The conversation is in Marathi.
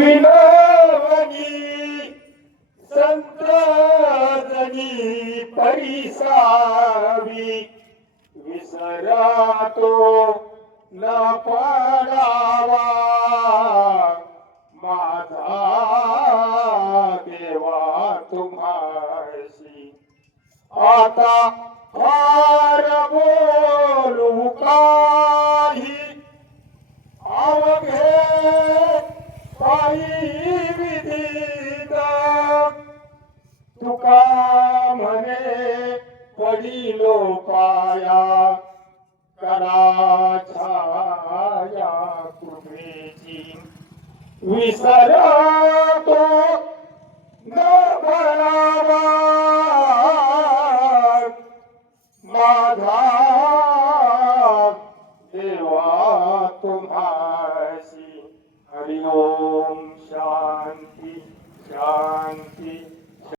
विनवनी संत जनी परिसावी विसरातो न पडावा माझा देवा तुम्हाशी आता फार बोलू काही अवघे पायी विधित तुका म्हणे पडिलो पाया करा छाया कृपेची विसरतो न म्हणावा माझा देवा तुम्हासी हरि ओम शांती शांती।